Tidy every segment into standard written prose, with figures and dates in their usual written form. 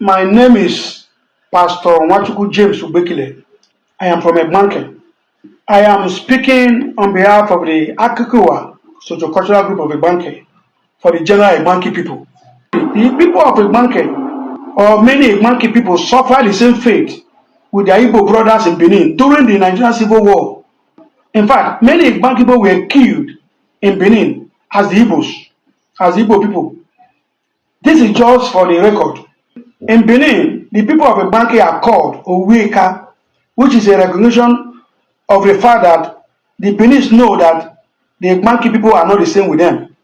My name is Pastor Nwachukwu James Ubekile. I am from Ígbanke. I am speaking on behalf of the Akikuwa Socio-Cultural Group of Ígbanke for the general Ígbanke people. The people of Ígbanke, or many Ígbanke people, suffer the same fate with their Igbo brothers in Benin during the Nigerian Civil War. In fact, many Ígbanke people were killed in Benin as the Igbo people. This is just for the record. In Benin, the people of Ígbanke are called Oweka, which is a recognition of the fact that the Benis know that the Ígbanke people are not the same with them.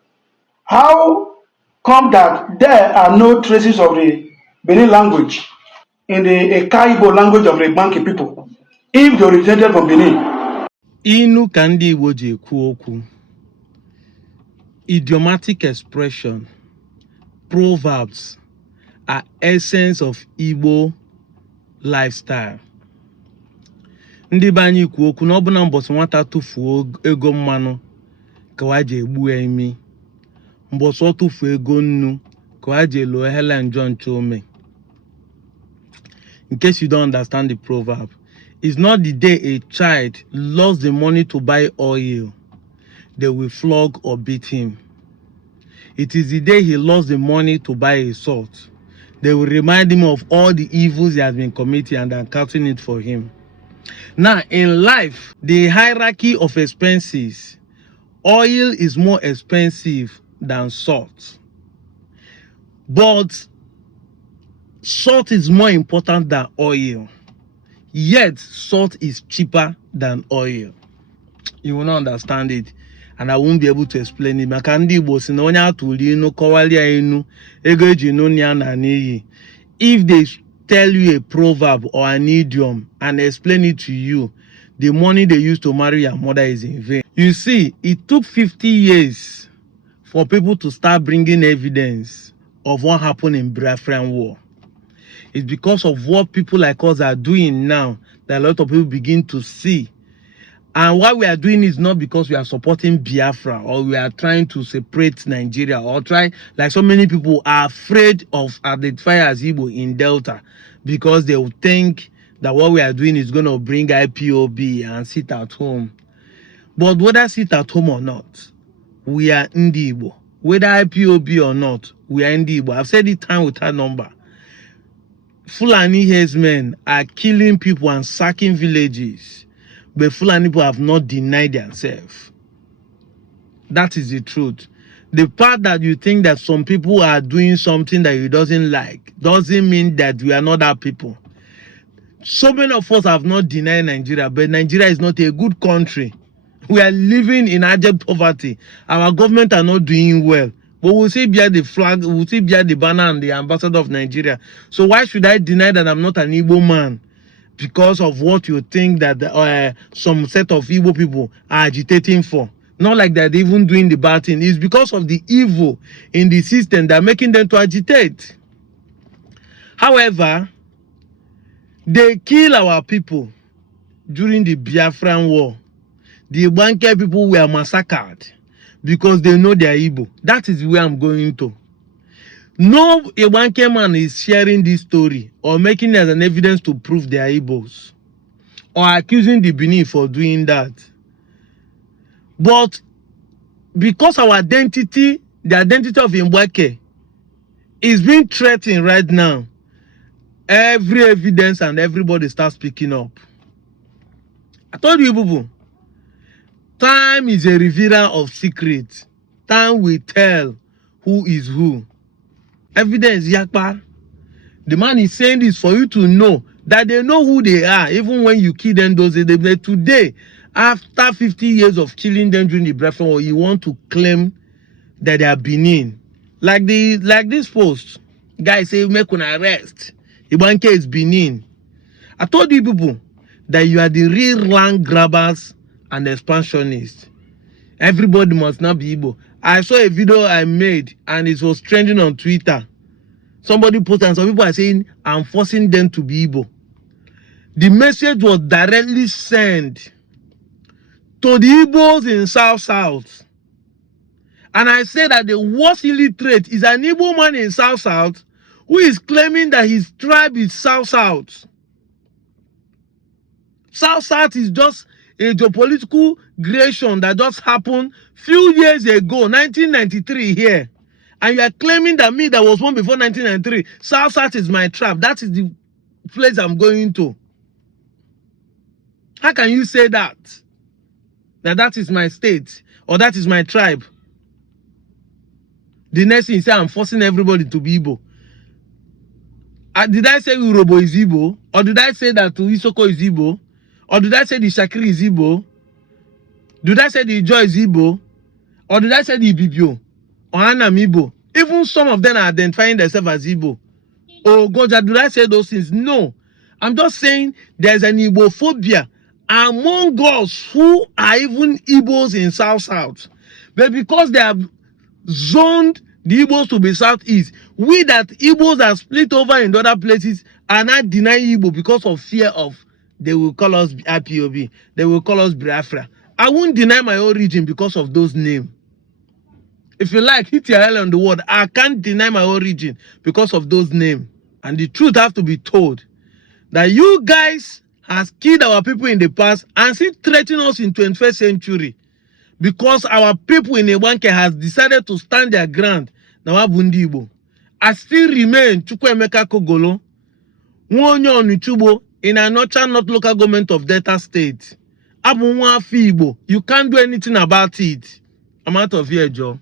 How come that there are no traces of the Benin language in the Ekaibo language of the Ígbanke people if they originated from Benin? Inu ka ndị Igbo ji ekwu okwu. Idiomatic expression, proverbs are essence of Igbo lifestyle. Ndị be anyị kwu okwu na ọbụna mbọsị nwata tụfuo ego mmanụ ka wa ji egbu emi. Mbọsị ọ tụfuo ego nnu ka wa ji elo Helen John Chome. In case you don't understand the proverb, it's not the day a child lost the money to buy oil, they will flog or beat him. It is the day he lost the money to buy a salt, they will remind him of all the evils he has been committing and are counting it for him. Now, in life, the hierarchy of expenses, oil is more expensive than salt. But salt is more important than oil. Yet, salt is cheaper than oil. You will not understand it, and I won't be able to explain it. If they tell you a proverb or an idiom and explain it to you, the money they used to marry your mother is in vain. You see, it took 50 years for people to start bringing evidence of what happened in Biafran war. It's because of what people like us are doing now that a lot of people begin to see. And what we are doing is not because we are supporting Biafra or we are trying to separate Nigeria or try, like so many people are afraid of identifying as Igbo in Delta because they will think that what we are doing is going to bring IPOB and sit at home. But whether sit at home or not, we are Ndi Igbo. Whether IPOB or not, we are Ndi Igbo. I've said it time without number. Fulani herdsmen are killing people and sacking villages, but Fulani people have not denied themselves. That is the truth. The part that you think that some people are doing something that you doesn't like doesn't mean that we are not that people. So many of us have not denied Nigeria, but Nigeria is not a good country. We are living in abject poverty. Our government are not doing well. But we'll see behind the flag, we'll see behind the banner and the ambassador of Nigeria. So why should I deny that I'm not an Igbo man? Because of what you think that some set of Igbo people are agitating for. Not like they're even doing the bad thing. It's because of the evil in the system that are making them to agitate. However, they kill our people during the Biafran war. The Ígbanke people were massacred because they know they are Igbo. That is where I'm going to. No Ígbanke man is sharing this story or making it as an evidence to prove they are Igbos or accusing the Benin for doing that. But because our identity, the identity of Ígbanke is being threatened right now, every evidence and everybody starts speaking up. I told you, boo-boo, time is a revealer of secrets. Time will tell who is who. Evidence, yakpa. The man is saying this for you to know that they know who they are, even when you kill them those days. Today, after 50 years of killing them during the Biafra war, you want to claim that they are Benin. Like this post, guys say make an arrest. Ígbanke is Benin. I told you people that you are the real land grabbers and expansionists. Everybody must not be Igbo. I saw a video I made and it was trending on Twitter. Somebody posted and some people are saying I'm forcing them to be Igbo. The message was directly sent to the Igbos in South. And I said that the worst illiterate is an Igbo man in South who is claiming that his tribe is South-South. South-South is just a geopolitical creation that just happened few years ago, 1993 here. And you are claiming that me that was born before 1993, South-South is my tribe. That is the place I'm going to. How can you say that? That is my state or that is my tribe? The next thing you say, I'm forcing everybody to be Igbo. Did I say Urobo is Igbo? Or did I say that Isoko is Igbo? Or did I say the Shakiri is Igbo? Did I say the Ijo is Igbo? Or did I say the Ibibio? Or Anam Igbo? Even some of them are identifying themselves as Igbo. Oh, Goja, did I say those things? No. I'm just saying there's an Igbophobia among us who are even Igbos in South-South. But because they have zoned the Igbos to be Southeast, we that Igbos are split over in other places are not denying Igbo because of fear of they will call us IPOB, they will call us Biafra. I won't deny my origin because of those names. If you like, hit your hell on the word. I can't deny my origin because of those names. And the truth has to be told that you guys has killed our people in the past and still threaten us in 21st century because our people in Ígbanke has decided to stand their ground. Now Bundi Igbo. I still remain Chukwuemeka Kogolo, Nwonyo Onichubo in Anocha North Local Government of Delta State. Abu Nwafi Igbo. You can't do anything about it. I'm out of here, Joe.